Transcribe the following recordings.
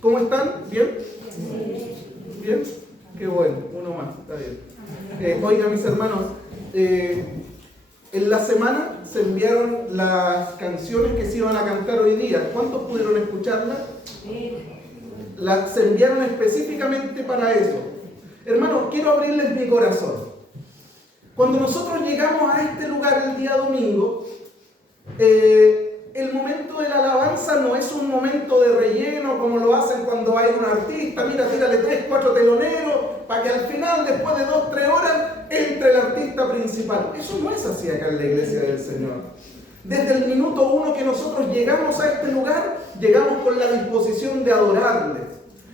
¿Cómo están? ¿Bien? ¿Bien? Qué bueno, uno más, está bien. Oigan, mis hermanos, en la semana se enviaron las canciones que se iban a cantar hoy día. ¿Cuántos pudieron escucharlas? Se enviaron específicamente para eso. Hermanos, quiero abrirles mi corazón. Cuando nosotros llegamos a este lugar el día domingo, el momento de la alabanza no es un momento de relleno como lo hacen cuando hay un artista. Mira, tírale 3, 4 teloneros para que al final, después de 2, 3 horas, entre el artista principal. Eso no es así acá en la iglesia del Señor. Desde el minuto 1 que nosotros llegamos a este lugar, llegamos con la disposición de adorarle.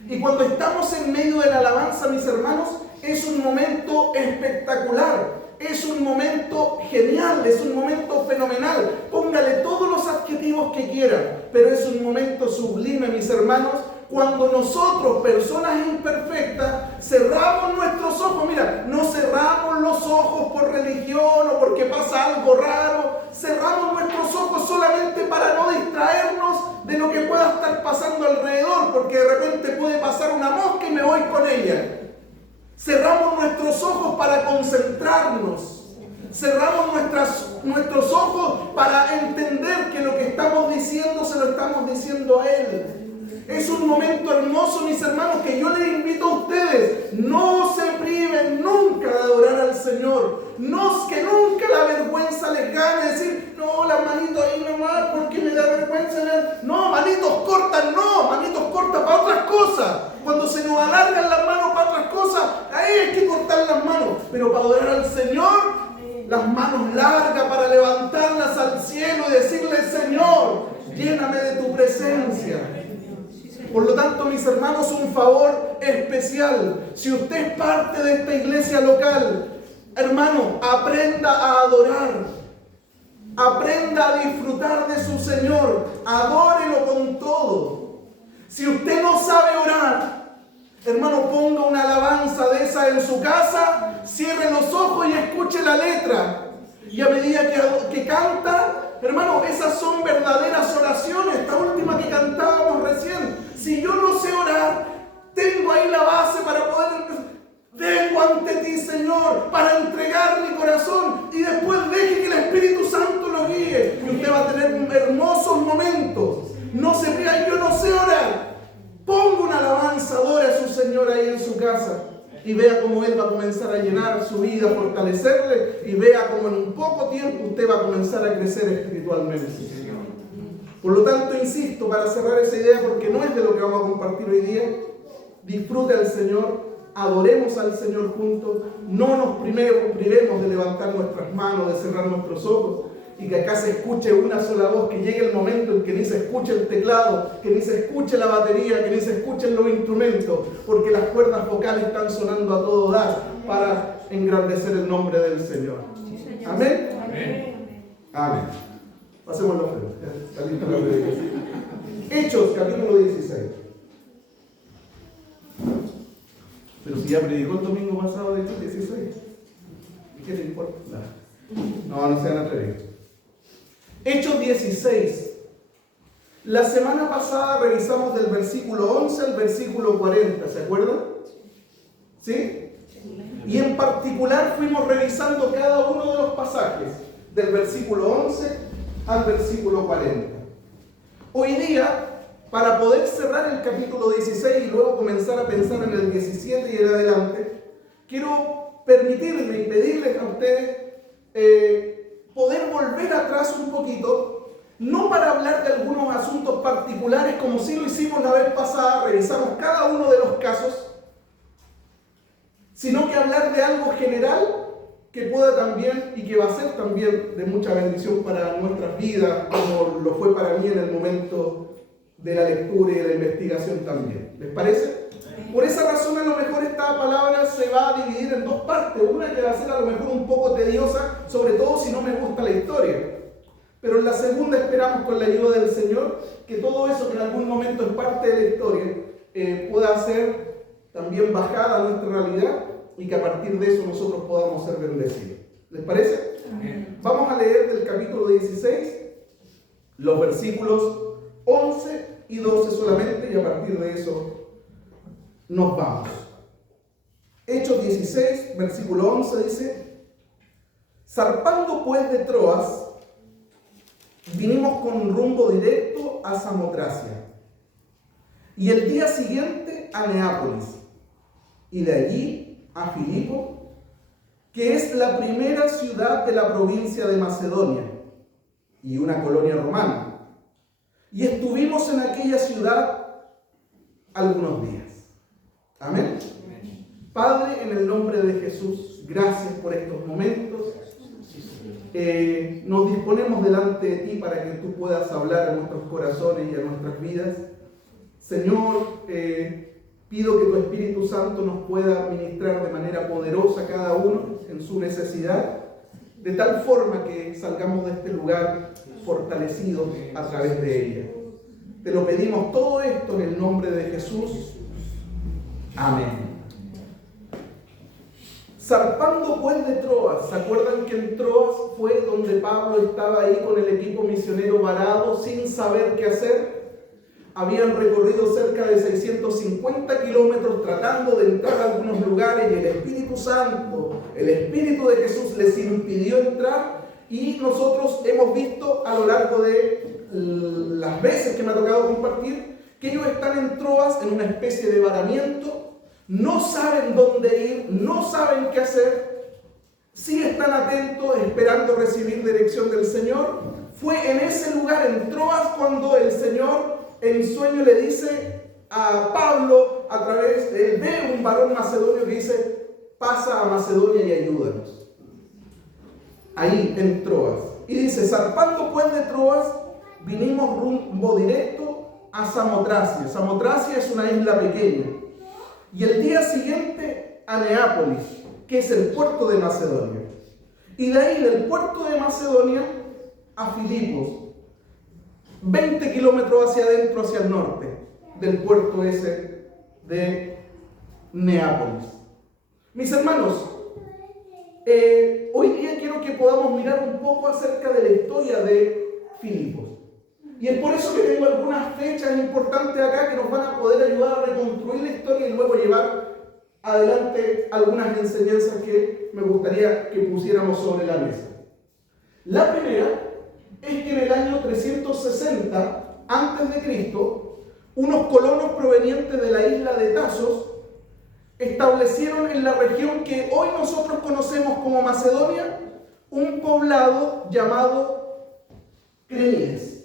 Y cuando estamos en medio de la alabanza, mis hermanos, es un momento espectacular. Es un momento genial, es un momento fenomenal. Póngale todos los adjetivos que quieran, pero es un momento sublime, mis hermanos, cuando nosotros, personas imperfectas, cerramos nuestros ojos. Mira, no cerramos los ojos por religión o porque pasa algo raro. Cerramos nuestros ojos solamente para no distraernos de lo que pueda estar pasando alrededor, porque de repente puede pasar una mosca y me voy con ella. Cerramos nuestros ojos para concentrarnos. Cerramos nuestros ojos para entender que lo que estamos diciendo se lo estamos diciendo a Él. Es un momento hermoso, mis hermanos, que yo les invito a ustedes. No se priven nunca de adorar al Señor. Que nunca la vergüenza les gane decir, no, las manitos ahí nomás, porque me da vergüenza. No, manitos cortas, para otras cosas. Cuando se nos alargan las manos para otras cosas, ahí hay que cortar las manos. Pero para adorar al Señor, las manos largas para levantarlas al cielo y decirle, Señor, lléname de tu presencia. Por lo tanto, mis hermanos, un favor especial. Si usted es parte de esta iglesia local, hermano, aprenda a adorar. Aprenda a disfrutar de su Señor. Adórelo con todo. Si usted no sabe orar, hermano, ponga una alabanza de esa en su casa, cierre los ojos y escuche la letra. Y a medida que canta, hermano, esas son verdaderas oraciones. Esta última que cantábamos recién. Si yo no sé orar, tengo ahí la base para poder empezar. Vengo ante ti, Señor, para entregar mi corazón y después deje que el Espíritu Santo lo guíe. Y usted va a tener hermosos momentos. No se crea, yo no sé orar. Ponga una alabanza, adore a su Señor ahí en su casa. Y vea cómo Él va a comenzar a llenar su vida, a fortalecerle. Y vea cómo en un poco tiempo usted va a comenzar a crecer espiritualmente. Por lo tanto, insisto, para cerrar esa idea, porque no es de lo que vamos a compartir hoy día, disfrute al Señor, adoremos al Señor juntos, no nos privemos de levantar nuestras manos, de cerrar nuestros ojos, y que acá se escuche una sola voz, que llegue el momento en que ni se escuche el teclado, que ni se escuche la batería, que ni se escuchen los instrumentos, porque las cuerdas vocales están sonando a todo dar para engrandecer el nombre del Señor. ¿Amén? Amén. Amén. Pasemos la ofrenda. Está lista la predicación. Hechos, capítulo 16. Pero si ya predicó el domingo pasado de Hechos 16. ¿Y qué le importa? Nada. No sean atrevidos. Hechos 16. La semana pasada revisamos del versículo 11 al versículo 40. ¿Se acuerdan? ¿Sí? Y en particular fuimos revisando cada uno de los pasajes del versículo 11 al versículo 40. Hoy día, para poder cerrar el capítulo 16 y luego comenzar a pensar en el 17 y en adelante, quiero permitirme y pedirles a ustedes poder volver atrás un poquito, no para hablar de algunos asuntos particulares como si lo hicimos la vez pasada, revisamos cada uno de los casos, sino que hablar de algo general que pueda también y que va a ser también de mucha bendición para nuestras vidas, como lo fue para mí en el momento de la lectura y de la investigación también. ¿Les parece? Por esa razón, a lo mejor esta palabra se va a dividir en dos partes. Una que va a ser a lo mejor un poco tediosa, sobre todo si no me gusta la historia. Pero en la segunda esperamos, con la ayuda del Señor, que todo eso que en algún momento es parte de la historia pueda ser también bajada a nuestra realidad y que a partir de eso nosotros podamos ser bendecidos. ¿Les parece? Amén. Vamos a leer del capítulo 16 los versículos 11 y 12 solamente, y a partir de eso nos vamos. Hechos 16, versículo 11 dice: zarpando pues de Troas, vinimos con rumbo directo a Samotracia, y el día siguiente a Neápolis, y de allí a Filipo, que es la primera ciudad de la provincia de Macedonia, y una colonia romana. Y estuvimos en aquella ciudad algunos días. Amén. Padre, en el nombre de Jesús, gracias por estos momentos. Nos disponemos delante de ti para que tú puedas hablar a nuestros corazones y a nuestras vidas. Señor, pido que tu Espíritu Santo nos pueda ministrar de manera poderosa a cada uno en su necesidad, de tal forma que salgamos de este lugar fortalecidos a través de ella. Te lo pedimos todo esto en el nombre de Jesús. Amén. Zarpando pues de Troas, ¿se acuerdan que en Troas fue donde Pablo estaba ahí con el equipo misionero varado sin saber qué hacer? Habían recorrido cerca de 650 kilómetros tratando de entrar a algunos lugares y el Espíritu Santo, el Espíritu de Jesús les impidió entrar, y nosotros hemos visto a lo largo de las veces que me ha tocado compartir que ellos están en Troas en una especie de varamiento, no saben dónde ir, no saben qué hacer, sí están atentos esperando recibir dirección del Señor. Fue en ese lugar, en Troas, cuando el Señor en sueño le dice a Pablo, a través de un varón macedonio, que dice: pasa a Macedonia y ayúdanos. Ahí en Troas. Y dice: zarpando pues de Troas, vinimos rumbo directo a Samotracia. Samotracia es una isla pequeña. Y el día siguiente a Neápolis, que es el puerto de Macedonia. Y de ahí, del puerto de Macedonia, a Filipos. 20 kilómetros hacia adentro, hacia el norte del puerto ese de Neápolis. Mis hermanos, hoy día quiero que podamos mirar un poco acerca de la historia de Filipos. Y es por eso que tengo algunas fechas importantes acá que nos van a poder ayudar a reconstruir la historia y luego llevar adelante algunas enseñanzas que me gustaría que pusiéramos sobre la mesa. La primera es que en el año 360 a.C., unos colonos provenientes de la isla de Tasos establecieron en la región que hoy nosotros conocemos como Macedonia un poblado llamado Crenides.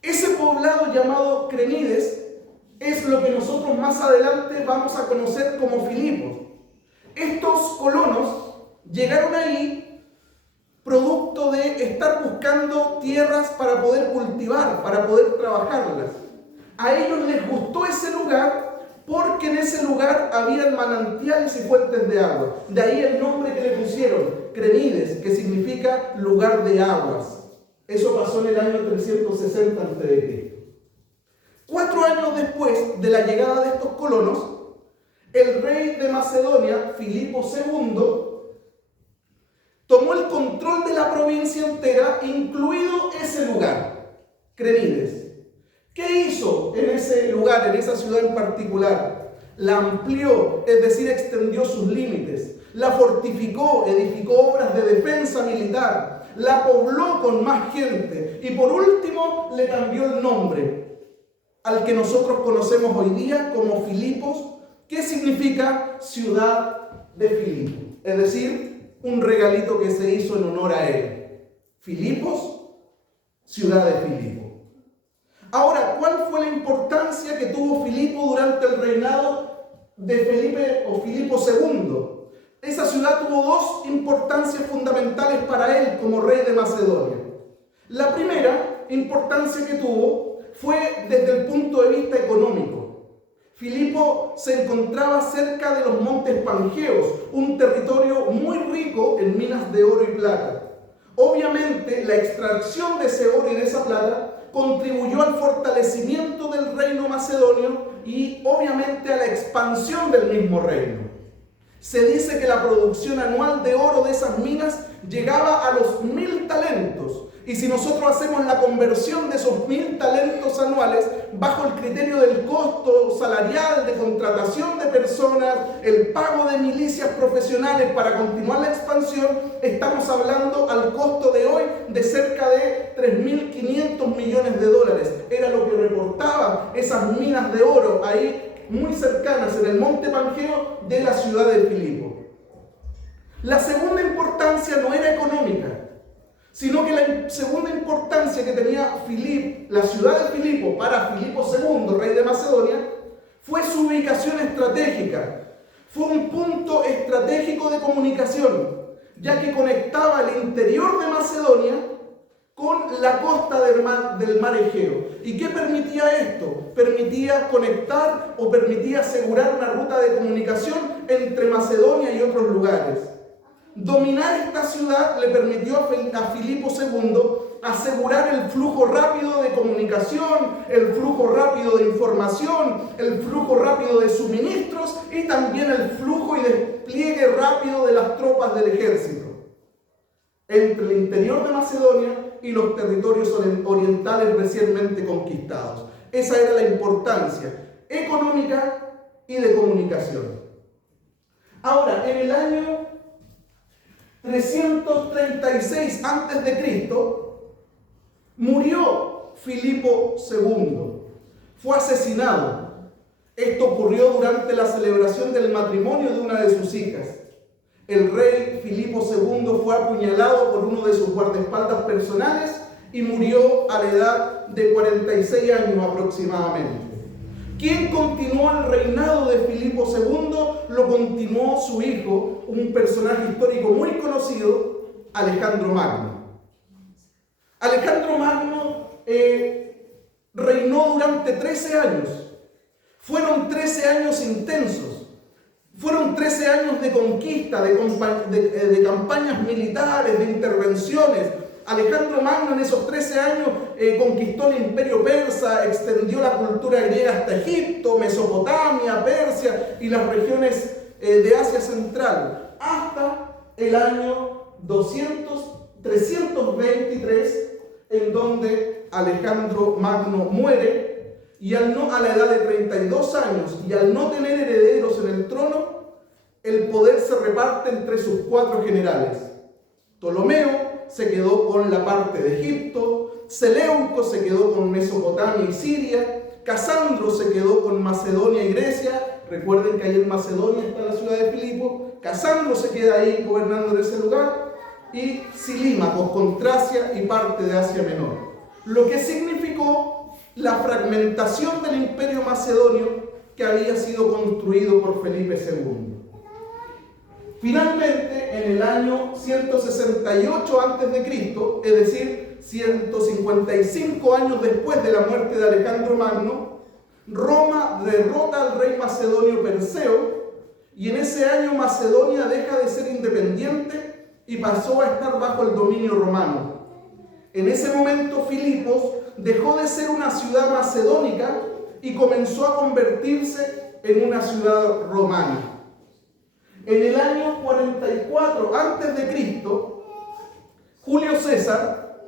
Ese poblado llamado Crenides es lo que nosotros más adelante vamos a conocer como Filipos. Estos colonos llegaron ahí producto de estar buscando tierras para poder cultivar, para poder trabajarlas. A ellos les gustó ese lugar porque en ese lugar había manantiales y fuentes de agua. De ahí el nombre que le pusieron, Crenides, que significa lugar de aguas. Eso pasó en el año 360 a.C. 4 años después de la llegada de estos colonos, el rey de Macedonia, Filipo II, tomó el control de la provincia entera, incluido ese lugar, Crenides. ¿Qué hizo en ese lugar, en esa ciudad en particular? La amplió, es decir, extendió sus límites. La fortificó, edificó obras de defensa militar. La pobló con más gente. Y por último, le cambió el nombre al que nosotros conocemos hoy día como Filipos, que significa ciudad de Filipo. Es decir, un regalito que se hizo en honor a él. Filipos, ciudad de Filipo. Ahora, ¿cuál fue la importancia que tuvo Filipo durante el reinado de Filipo II? Esa ciudad tuvo dos importancias fundamentales para él como rey de Macedonia. La primera importancia que tuvo fue desde el punto de vista económico. Filipo se encontraba cerca de los montes Pangeos, un territorio muy rico en minas de oro y plata. Obviamente, la extracción de ese oro y de esa plata contribuyó al fortalecimiento del reino macedonio y obviamente a la expansión del mismo reino. Se dice que la producción anual de oro de esas minas llegaba a los 1000 talentos Y si nosotros hacemos la conversión de esos 1.000 talentos anuales bajo el criterio del costo salarial, de contratación de personas, el pago de milicias profesionales para continuar la expansión, estamos hablando al costo de hoy de cerca de 3.500 millones de dólares. Era lo que reportaban esas minas de oro ahí muy cercanas en el monte Pangeo de la ciudad de Filipo. La segunda importancia no era económica, sino que la segunda importancia que tenía la ciudad de Filipo para Filipo II, rey de Macedonia, fue su ubicación estratégica. Fue un punto estratégico de comunicación, ya que conectaba el interior de Macedonia con la costa del mar Egeo. ¿Y qué permitía esto? Permitía conectar o permitía asegurar una ruta de comunicación entre Macedonia y otros lugares. Dominar esta ciudad le permitió a Filipo II asegurar el flujo rápido de comunicación, el flujo rápido de información, el flujo rápido de suministros y también el flujo y despliegue rápido de las tropas del ejército entre el interior de Macedonia y los territorios orientales recientemente conquistados. Esa era la importancia económica y de comunicación. Ahora, en el año 336 a.C. murió Filipo II. Fue asesinado. Esto ocurrió durante la celebración del matrimonio de una de sus hijas. El rey Filipo II fue apuñalado por uno de sus guardaespaldas personales y murió a la edad de 46 años aproximadamente. ¿Quién continuó el reinado de Filipo II? Lo continuó su hijo, un personaje histórico muy conocido, Alejandro Magno. Alejandro Magno reinó durante 13 años. Fueron 13 años intensos. Fueron 13 años de conquista, de campañas militares, de intervenciones. Alejandro Magno en esos 13 años conquistó el imperio persa, extendió la cultura griega hasta Egipto, Mesopotamia, Persia y las regiones de Asia Central, hasta el año 323, en donde Alejandro Magno muere, y a la edad de 32 años, y al no tener herederos en el trono, el poder se reparte entre sus 4 generales. Ptolomeo se quedó con la parte de Egipto, Seleuco se quedó con Mesopotamia y Siria, Casandro se quedó con Macedonia y Grecia. Recuerden que ahí en Macedonia está la ciudad de Filipo. Casandro se queda ahí gobernando en ese lugar, y Silímacos con Tracia y parte de Asia Menor. Lo que significó la fragmentación del imperio macedonio que había sido construido por Felipe II. Finalmente, en el año 168 a.C., es decir, 155 años después de la muerte de Alejandro Magno, Roma derrota al rey macedonio Perseo, y en ese año Macedonia deja de ser independiente y pasó a estar bajo el dominio romano. En ese momento Filipos dejó de ser una ciudad macedónica y comenzó a convertirse en una ciudad romana. En el año 44 a.C., Julio César,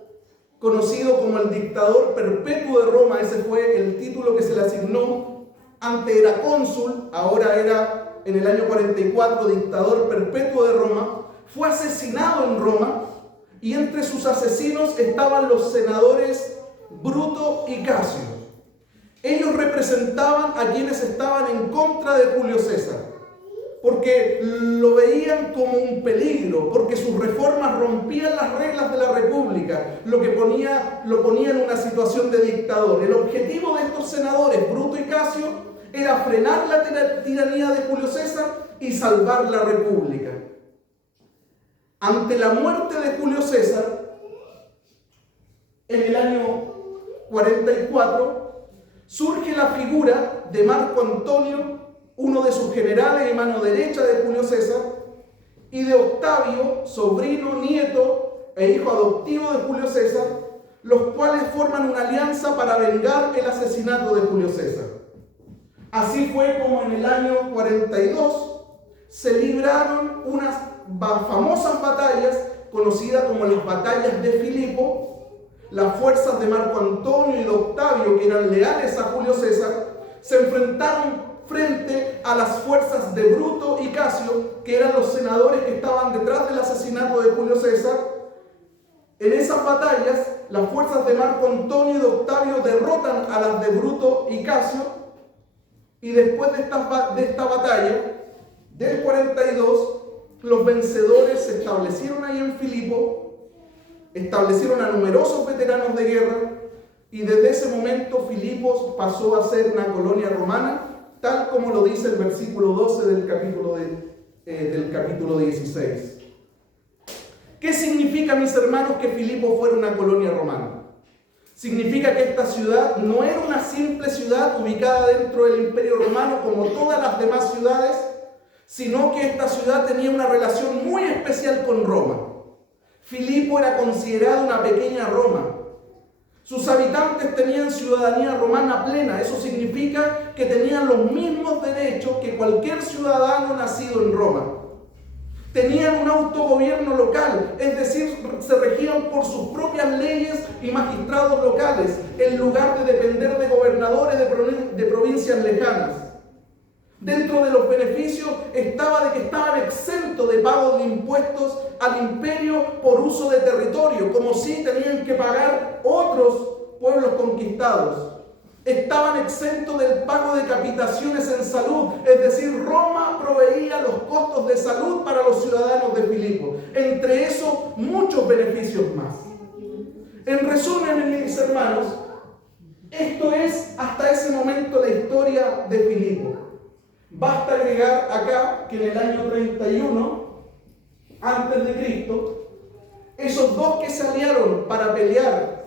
conocido como el dictador perpetuo de Roma, ese fue el título que se le asignó, antes era cónsul, ahora era en el año 44 dictador perpetuo de Roma, fue asesinado en Roma, y entre sus asesinos estaban los senadores Bruto y Casio. Ellos representaban a quienes estaban en contra de Julio César, porque lo veían como un peligro, porque sus reformas rompían las reglas de la República, lo ponía en una situación de dictador. El objetivo de estos senadores, Bruto y Casio, era frenar la tiranía de Julio César y salvar la República. Ante la muerte de Julio César, en el año 44, surge la figura de Marco Antonio, uno de sus generales y mano derecha de Julio César, y de Octavio, sobrino, nieto e hijo adoptivo de Julio César, los cuales forman una alianza para vengar el asesinato de Julio César. Así fue como en el año 42 se libraron unas famosas batallas conocidas como las batallas de Filipo, las fuerzas de Marco Antonio y de Octavio, que eran leales a Julio César, se enfrentaron frente a las fuerzas de Bruto y Casio, que eran los senadores que estaban detrás del asesinato de Julio César. En esas batallas, las fuerzas de Marco Antonio y de Octavio derrotan a las de Bruto y Casio, y después de esta batalla, del 42, los vencedores se establecieron ahí en Filipo, establecieron a numerosos veteranos de guerra, y desde ese momento Filipos pasó a ser una colonia romana, tal como lo dice el versículo 12 del capítulo 16. ¿Qué significa, mis hermanos, que Filipo fuera una colonia romana? Significa que esta ciudad no era una simple ciudad ubicada dentro del Imperio Romano como todas las demás ciudades, sino que esta ciudad tenía una relación muy especial con Roma. Filipo era considerado una pequeña Roma. Sus habitantes tenían ciudadanía romana plena. Eso significa que tenían los mismos derechos que cualquier ciudadano nacido en Roma. Tenían un autogobierno local, es decir, se regían por sus propias leyes y magistrados locales, en lugar de depender de gobernadores de provincias lejanas. Dentro de los beneficios estaba de que estaban exentos de pago de impuestos al imperio por uso de territorio, como si tenían que pagar otros pueblos conquistados. Estaban exentos del pago de capitaciones en salud, es decir, Roma proveía los costos de salud para los ciudadanos de Filipo. Entre eso, muchos beneficios más. En resumen, mis hermanos, esto es hasta ese momento la historia de Filipo. Basta agregar acá que en el año 31 antes de Cristo, esos dos que se aliaron para pelear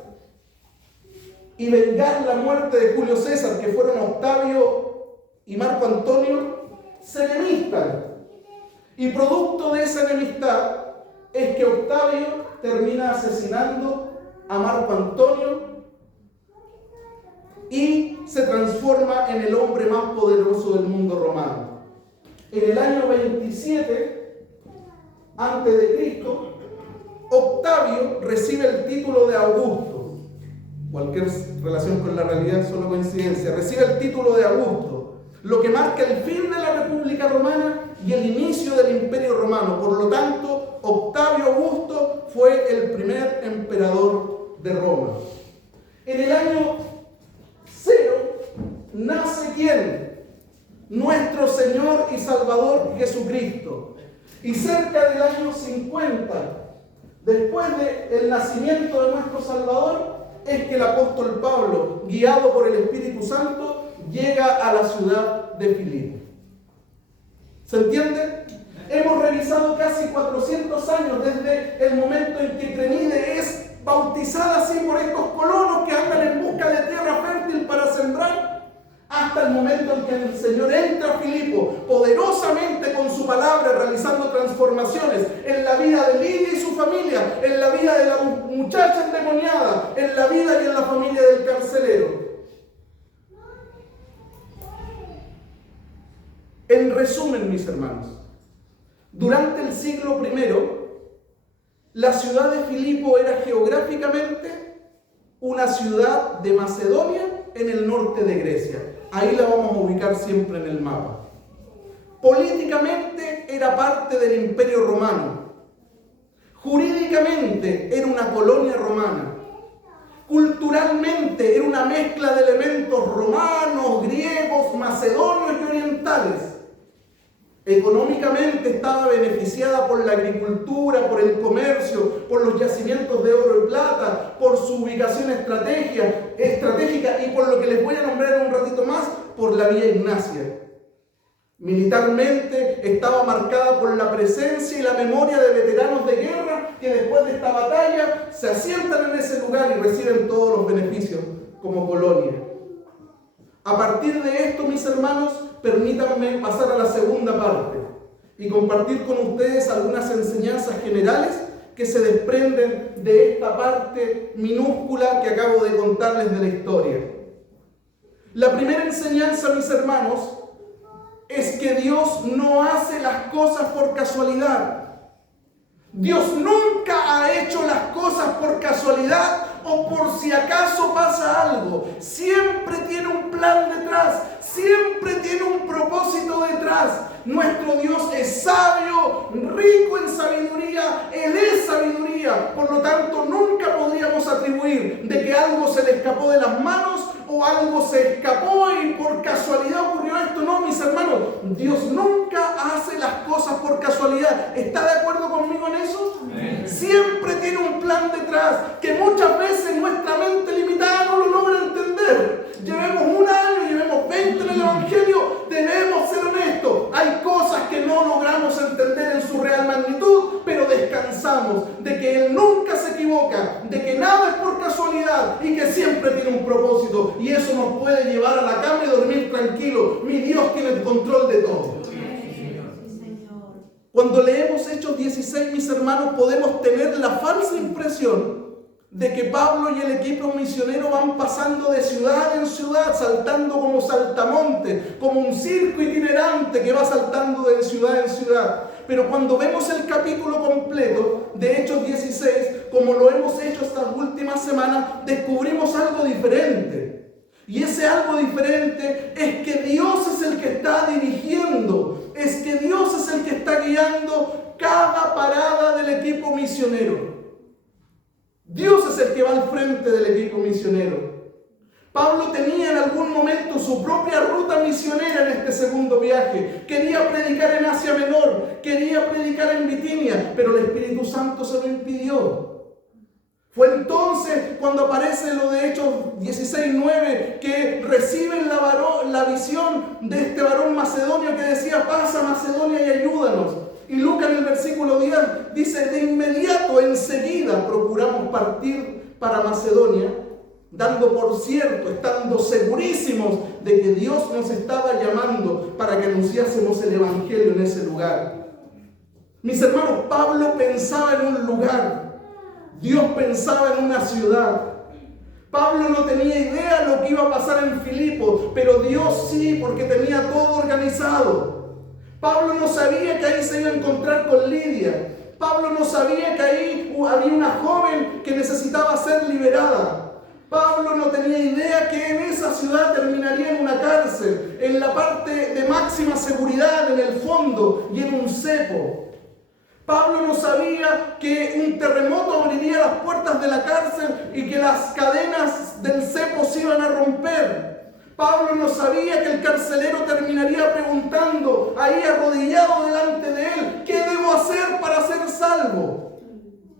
y vengar la muerte de Julio César, que fueron Octavio y Marco Antonio, se enemistan. Y producto de esa enemistad es que Octavio termina asesinando a Marco Antonio y se transforma en el hombre más poderoso del mundo romano. En el año 27 antes de Cristo, Octavio recibe el título de Augusto. Cualquier relación con la realidad es solo coincidencia. Recibe el título de Augusto, lo que marca el fin de la República Romana y el inicio del Imperio Romano. Por lo tanto, Octavio Augusto fue el primer emperador de Roma. En el año 0 nace ¿quién? Nuestro Señor y Salvador Jesucristo. Y cerca del año 50, después del nacimiento de nuestro Salvador, es que el apóstol Pablo, guiado por el Espíritu Santo, llega a la ciudad de Filipo. ¿Se entiende? Hemos revisado casi 400 años desde el momento en que Trenide es bautizada así por estos colonos que andan en busca de tierra fértil para sembrar, hasta el momento en que el Señor entra a Filipo poderosamente con su palabra, realizando transformaciones en la vida de Lidia y su familia, en la vida de la muchacha endemoniada, en la vida y en la familia del carcelero. En resumen, mis hermanos, durante el siglo I, la ciudad de Filipo era geográficamente una ciudad de Macedonia en el norte de Grecia. Ahí la vamos a ubicar siempre en el mapa. Políticamente era parte del Imperio Romano. Jurídicamente era una colonia romana. Culturalmente era una mezcla de elementos romanos, griegos, macedonios y orientales. Económicamente estaba beneficiada por la agricultura, por el comercio, por los yacimientos de oro y plata, por su ubicación estratégica y por lo que les voy a nombrar en un ratito más, por la Vía Ignacia. Militarmente estaba marcada por la presencia y la memoria de veteranos de guerra que después de esta batalla se asientan en ese lugar y reciben todos los beneficios como colonia. A partir de esto, mis hermanos, permítanme pasar a la segunda parte y compartir con ustedes algunas enseñanzas generales que se desprenden de esta parte minúscula que acabo de contarles de la historia. La primera enseñanza, mis hermanos, es que Dios no hace las cosas por casualidad. Dios nunca ha hecho las cosas por casualidad o por si acaso pasa algo. Siempre tiene un plan detrás, siempre tiene un propósito detrás. Nuestro Dios es sabio, rico en sabiduría, Él es sabiduría. Por lo tanto, nunca podríamos atribuir de que algo se le escapó de las manos o algo se escapó y por casualidad ocurrió esto. No, mis hermanos, Dios nunca hace las cosas por casualidad. ¿Está de acuerdo conmigo en eso? Amén. Siempre tiene un plan detrás que muchas veces nuestra mente limitada no lo logra entender. Llevemos un año, llevemos 20 en el Evangelio, debemos ser honestos. Hay cosas que no logramos entender en su real magnitud, pero descansamos de que Él nunca se equivoca, de que nada es por casualidad y que siempre tiene un propósito. Y eso nos puede llevar a la cama y dormir tranquilo. Mi Dios tiene el control de todo. Cuando leemos Hechos 16, mis hermanos, podemos tener la falsa impresión de que Pablo y el equipo misionero van pasando de ciudad en ciudad, saltando como saltamonte, como un circo itinerante que va saltando de ciudad en ciudad. Pero cuando vemos el capítulo completo de Hechos 16, como lo hemos hecho estas últimas semanas, descubrimos algo diferente. Y ese algo diferente es que Dios es el que está dirigiendo, es que Dios es el que está guiando cada parada del equipo misionero. Dios es el que va al frente del equipo misionero. Pablo tenía en algún momento su propia ruta misionera en este segundo viaje. Quería predicar en Asia Menor, quería predicar en Bitinia, pero el Espíritu Santo se lo impidió. Fue entonces cuando aparece lo de Hechos 16:9 que reciben la visión de este varón macedonio que decía: pasa Macedonia y ayúdanos. Y Lucas en el versículo 10 dice: de inmediato, enseguida, procuramos partir para Macedonia, dando por cierto, estando segurísimos de que Dios nos estaba llamando para que anunciásemos el Evangelio en ese lugar. Mis hermanos, Pablo pensaba en un lugar, Dios pensaba en una ciudad. Pablo no tenía idea de lo que iba a pasar en Filipos, pero Dios sí, porque tenía todo organizado. Pablo no sabía que ahí se iba a encontrar con Lidia. Pablo no sabía que ahí había una joven que necesitaba ser liberada. Pablo no tenía idea que en esa ciudad terminaría en una cárcel, en la parte de máxima seguridad, en el fondo y en un cepo. Pablo no sabía que un terremoto abriría las puertas de la cárcel y que las cadenas del cepo se iban a romper. Pablo no sabía que el carcelero terminaría preguntando ahí arrodillado delante de él: ¿qué debo hacer para ser salvo?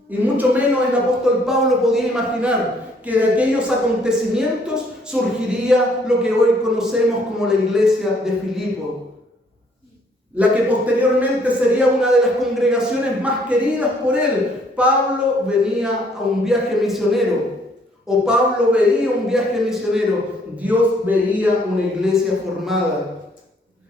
Y mucho menos el apóstol Pablo podía imaginar que de aquellos acontecimientos surgiría lo que hoy conocemos como la iglesia de Filipo, la que posteriormente sería una de las congregaciones más queridas por él. Pablo venía a un viaje misionero, o Pablo veía un viaje misionero. Dios veía una iglesia formada.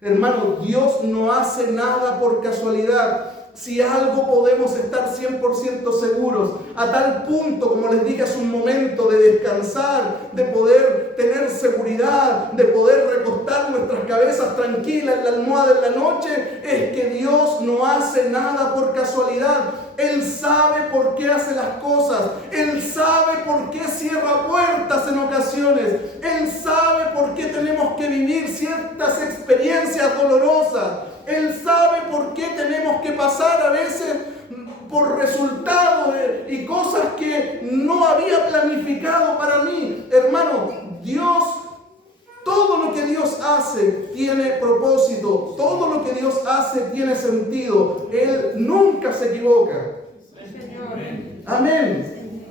Hermano, Dios no hace nada por casualidad. Si algo podemos estar 100% seguros, a tal punto, como les dije hace un momento, de descansar, de poder tener seguridad, de poder recostar nuestras cabezas tranquilas en la almohada en la noche, es que Dios no hace nada por casualidad. Él sabe por qué hace las cosas. Él sabe por qué cierra puertas en ocasiones. Él sabe por qué tenemos que vivir ciertas experiencias dolorosas. Él sabe por qué tenemos que pasar a veces por resultados y cosas que no había planificado para mí. Hermano, Dios, todo lo que Dios hace tiene propósito. Todo lo que Dios hace tiene sentido. Él nunca se equivoca. Amén.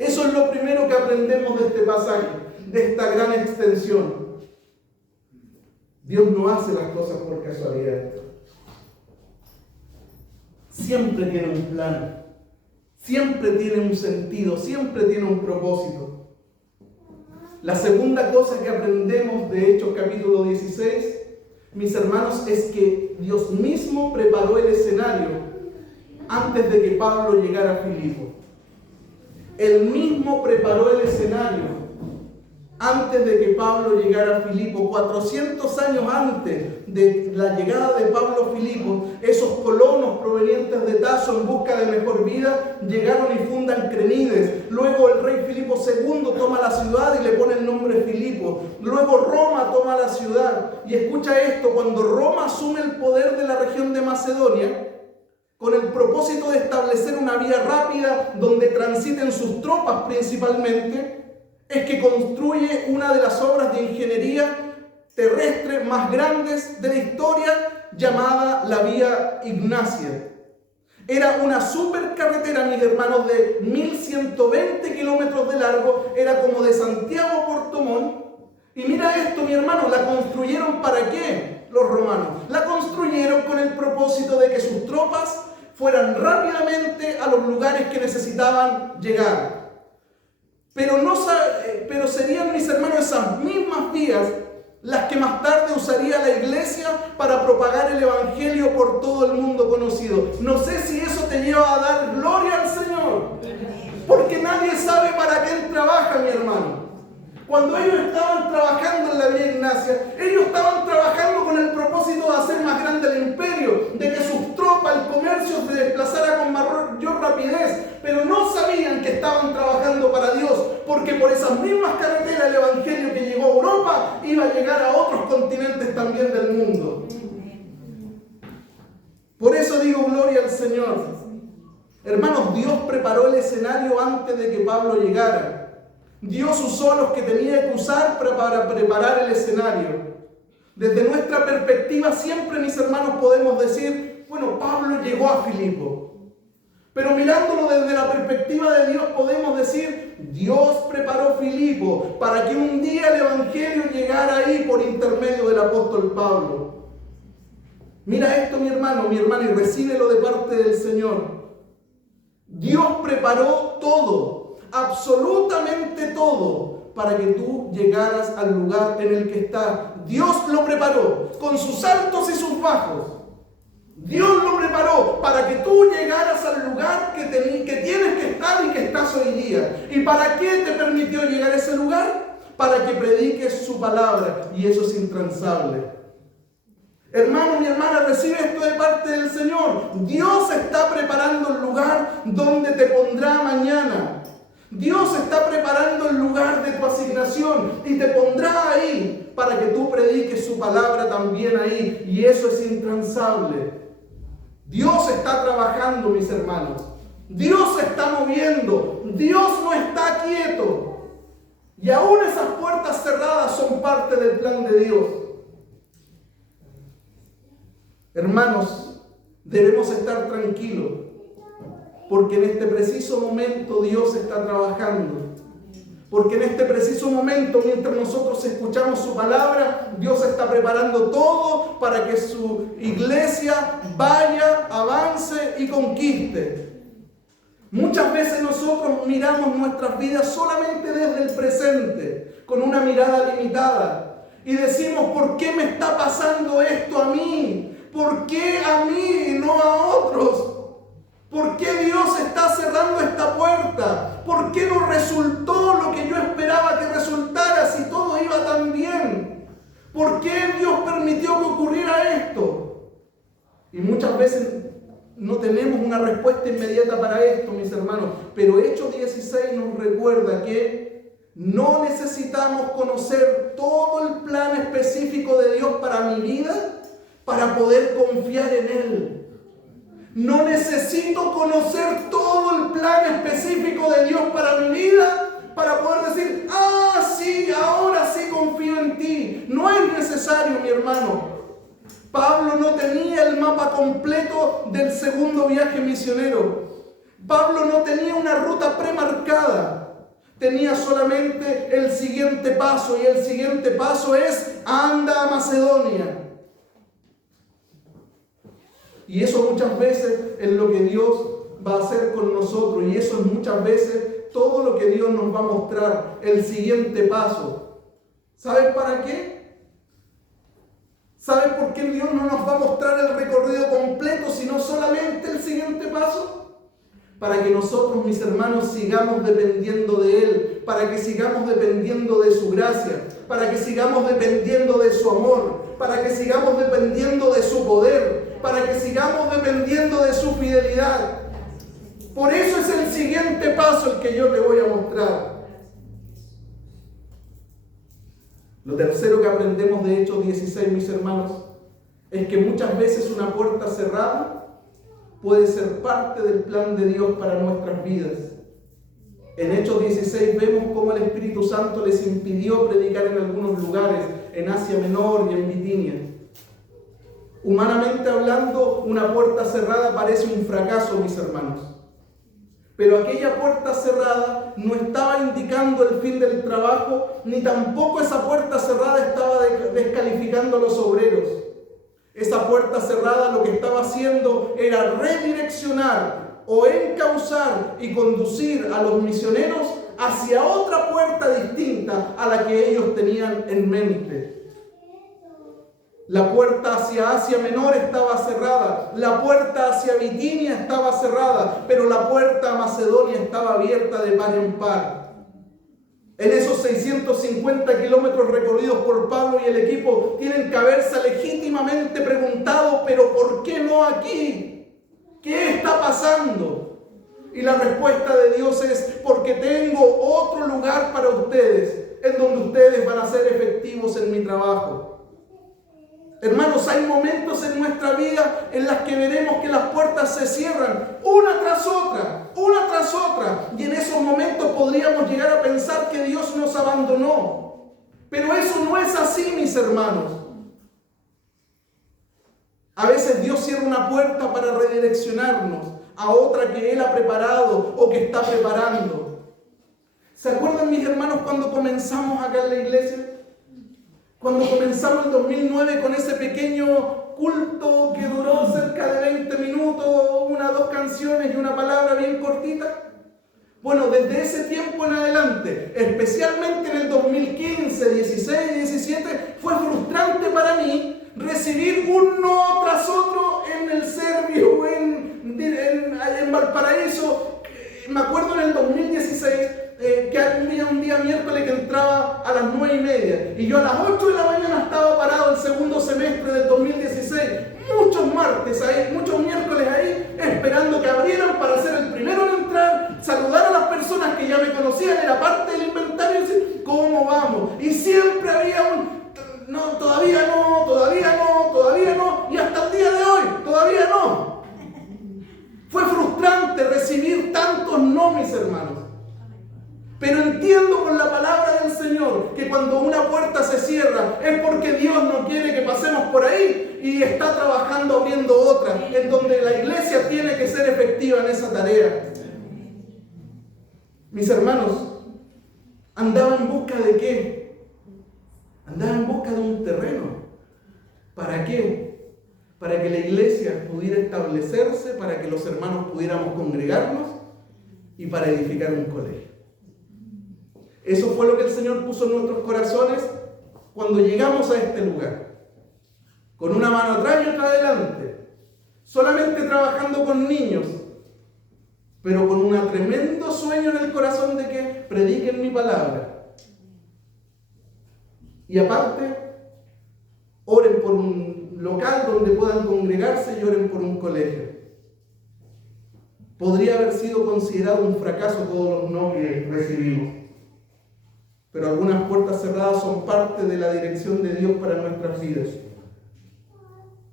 Eso es lo primero que aprendemos de este pasaje, de esta gran extensión. Dios no hace las cosas por casualidad. Siempre tiene un plan, siempre tiene un sentido, siempre tiene un propósito. La segunda cosa que aprendemos de Hechos capítulo 16, mis hermanos, es que Dios mismo preparó el escenario antes de que Pablo llegara a Filipo. Él mismo preparó el escenario antes de que Pablo llegara a Filipo, 400 años antes de la llegada de Pablo a Filipo, esos colonos provenientes de Taso en busca de mejor vida llegaron y fundan Crenides. Luego el rey Filipo II toma la ciudad y le pone el nombre Filipo. Luego Roma toma la ciudad. Y escucha esto, cuando Roma asume el poder de la región de Macedonia, con el propósito de establecer una vía rápida donde transiten sus tropas principalmente, es que construye una de las obras de ingeniería terrestre más grandes de la historia, llamada la Vía Ignacia. Era una supercarretera, mis hermanos, de 1120 kilómetros de largo, era como de Santiago a Puerto Montt. Y mira esto, mi hermano, ¿la construyeron para qué los romanos? La construyeron con el propósito de que sus tropas fueran rápidamente a los lugares que necesitaban llegar. Pero serían, mis hermanos, esas mismas vías las que más tarde usaría la iglesia para propagar el evangelio por todo el mundo conocido. No sé si eso te lleva a dar gloria al Señor, porque nadie sabe para qué Él trabaja, mi hermano. Cuando ellos estaban trabajando en la Vía Ignacia, ellos estaban trabajando con el propósito de hacer más grande el imperio, de que sus tropas, el comercio se desplazara con mayor rapidez, pero no sabían que estaban trabajando para Dios, porque por esas mismas carreteras el evangelio que llegó a Europa iba a llegar a otros continentes también del mundo. Por eso digo gloria al Señor. Hermanos, Dios preparó el escenario antes de que Pablo llegara. Dios usó a los que tenía que usar para preparar el escenario. Desde nuestra perspectiva siempre, mis hermanos, podemos decir, bueno, Pablo llegó a Filipo. Pero mirándolo desde la perspectiva de Dios podemos decir, Dios preparó Filipo para que un día el evangelio llegara ahí por intermedio del apóstol Pablo. Mira esto, mi hermano, y recíbelo de parte del Señor. Dios preparó todo, absolutamente todo, para que tú llegaras al lugar en el que estás. Dios lo preparó, con sus altos y sus bajos. Dios lo preparó para que tú llegaras al lugar que tienes que estar y que estás hoy día. ¿Y para qué te permitió llegar a ese lugar? Para que prediques su palabra, y eso es intransable. Hermano, mi hermana, recibe esto de parte del Señor. Dios está preparando el lugar donde te pondrá mañana. Dios está preparando el lugar de tu asignación y te pondrá ahí para que tú prediques su palabra también ahí. Y eso es intransable. Dios está trabajando, mis hermanos. Dios se está moviendo. Dios no está quieto. Y aún esas puertas cerradas son parte del plan de Dios. Hermanos, debemos estar tranquilos, porque en este preciso momento Dios está trabajando. Porque en este preciso momento, mientras nosotros escuchamos su palabra, Dios está preparando todo para que su iglesia vaya, avance y conquiste. Muchas veces nosotros miramos nuestras vidas solamente desde el presente, con una mirada limitada, y decimos, ¿por qué me está pasando esto a mí? ¿Por qué a mí y no a otros? ¿Por qué Dios está cerrando esta puerta? ¿Por qué no resultó lo que yo esperaba que resultara si todo iba tan bien? ¿Por qué Dios permitió que ocurriera esto? Y muchas veces no tenemos una respuesta inmediata para esto, mis hermanos. Pero Hechos 16 nos recuerda que no necesitamos conocer todo el plan específico de Dios para mi vida para poder confiar en Él. No necesito conocer todo el plan específico de Dios para mi vida para poder decir, sí, ahora sí confío en ti. No es necesario, mi hermano. Pablo no tenía el mapa completo del segundo viaje misionero. Pablo no tenía una ruta premarcada. Tenía solamente el siguiente paso, y el siguiente paso es, anda a Macedonia. Y eso muchas veces es lo que Dios va a hacer con nosotros. Y eso es muchas veces todo lo que Dios nos va a mostrar. El siguiente paso. ¿Sabes para qué? ¿Sabes por qué Dios no nos va a mostrar el recorrido completo, sino solamente el siguiente paso? Para que nosotros, mis hermanos, sigamos dependiendo de Él. para que sigamos dependiendo de su gracia, para que sigamos dependiendo de su amor, para que sigamos dependiendo de su poder, para que sigamos dependiendo de su fidelidad. Por eso es el siguiente paso el que yo te voy a mostrar. Lo tercero que aprendemos de Hechos 16, mis hermanos, es que muchas veces una puerta cerrada puede ser parte del plan de Dios para nuestras vidas. En Hechos 16 vemos cómo el Espíritu Santo les impidió predicar en algunos lugares, en Asia Menor y en Bitinia. Humanamente hablando, una puerta cerrada parece un fracaso, mis hermanos. Pero aquella puerta cerrada no estaba indicando el fin del trabajo, ni tampoco esa puerta cerrada estaba descalificando a los obreros. Esa puerta cerrada lo que estaba haciendo era redireccionar o encauzar y conducir a los misioneros hacia otra puerta distinta a la que ellos tenían en mente. La puerta hacia Asia Menor estaba cerrada, la puerta hacia Bitinia estaba cerrada, pero la puerta a Macedonia estaba abierta de par en par. En esos 650 kilómetros recorridos por Pablo y el equipo, tienen que haberse legítimamente preguntado, pero ¿por qué no aquí? ¿Qué está pasando? Y la respuesta de Dios es, porque tengo otro lugar para ustedes, en donde ustedes van a ser efectivos en mi trabajo. Hermanos, hay momentos en nuestra vida en las que veremos que las puertas se cierran una tras otra. Y en esos momentos podríamos llegar a pensar que Dios nos abandonó. Pero eso no es así, mis hermanos. A veces Dios cierra una puerta para redireccionarnos a otra que Él ha preparado o que está preparando. ¿Se acuerdan, mis hermanos, cuando comenzamos acá en la iglesia? Cuando comenzamos en 2009 con ese pequeño culto que duró cerca de 20 minutos, 1 o 2 canciones y una palabra bien cortita. Bueno, desde ese tiempo en adelante, especialmente en el 2015, 16 y 17, fue frustrante para mí recibir uno tras otro en el Servio, en Valparaíso. Me acuerdo en el 2016, que había un día miércoles que entraba a las 9:30 y yo a las 8 de la mañana estaba parado el segundo semestre del 2016, muchos martes ahí, muchos miércoles ahí, esperando que abrieran para ser el primero en entrar, saludar a las personas que ya me conocían, era parte del inventario y decir, ¿cómo vamos? Y siempre había no, todavía no, y hasta el día de hoy, todavía no. Fue frustrante recibir tantos no, mis hermanos. Pero entiendo por la palabra del Señor que cuando una puerta se cierra es porque Dios no quiere que pasemos por ahí y está trabajando abriendo otra, en donde la iglesia tiene que ser efectiva en esa tarea. Mis hermanos, andaba en busca de ¿qué? Andaba en busca de un terreno. ¿Para qué? Para que la iglesia pudiera establecerse, para que los hermanos pudiéramos congregarnos y para edificar un colegio. Eso fue lo que el Señor puso en nuestros corazones cuando llegamos a este lugar. Con una mano atrás y otra adelante. Solamente trabajando con niños. Pero con un tremendo sueño en el corazón de que prediquen mi palabra. Y aparte, oren por un local donde puedan congregarse y oren por un colegio. Podría haber sido considerado un fracaso todos los no que recibimos. Pero algunas puertas cerradas son parte de la dirección de Dios para nuestras vidas.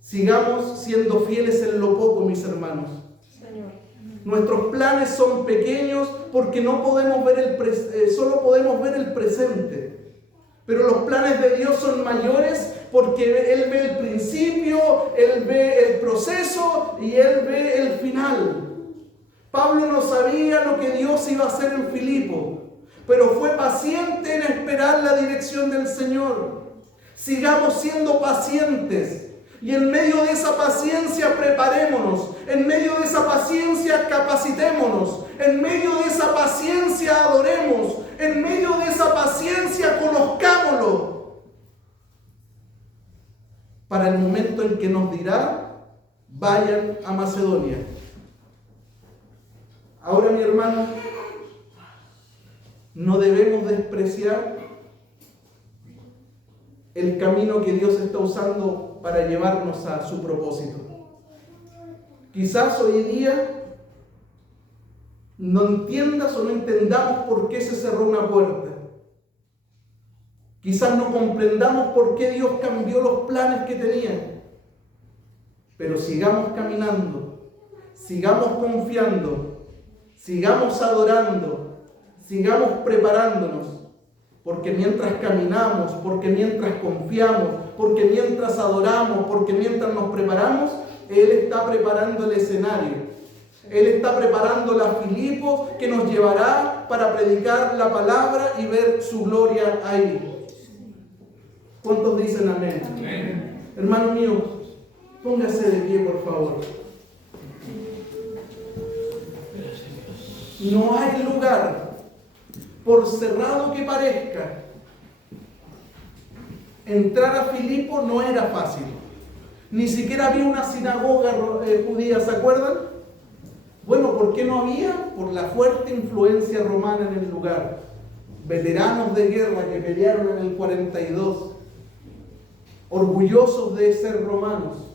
Sigamos siendo fieles en lo poco, mis hermanos. Señor. Nuestros planes son pequeños porque no podemos ver solo podemos ver el presente. Pero los planes de Dios son mayores porque Él ve el principio, Él ve el proceso y Él ve el final. Pablo no sabía lo que Dios iba a hacer en Filipo, pero fue paciente en esperar la dirección del Señor. Sigamos siendo pacientes y en medio de esa paciencia preparémonos, en medio de esa paciencia capacitémonos, en medio de esa paciencia adoremos, en medio de esa paciencia conozcámoslo, para el momento en que nos dirá, vayan a Macedonia. Ahora, mi hermano, no debemos despreciar el camino que Dios está usando para llevarnos a su propósito. Quizás hoy día no entiendas o no entendamos por qué se cerró una puerta. Quizás no comprendamos por qué Dios cambió los planes que tenía. Pero sigamos caminando, sigamos confiando, sigamos adorando, sigamos preparándonos. Porque mientras caminamos, porque mientras confiamos, porque mientras adoramos, porque mientras nos preparamos, Él está preparando el escenario. Él está preparando la Filipos que nos llevará para predicar la palabra y ver su gloria ahí. ¿Cuántos dicen amén? Amén. Hermano mío, póngase de pie, por favor. No hay lugar, por cerrado que parezca. Entrar a Filipo no era fácil. Ni siquiera había una sinagoga judía, ¿se acuerdan? Bueno, ¿por qué no había? Por la fuerte influencia romana en el lugar. Veteranos de guerra que pelearon en el 42, orgullosos de ser romanos.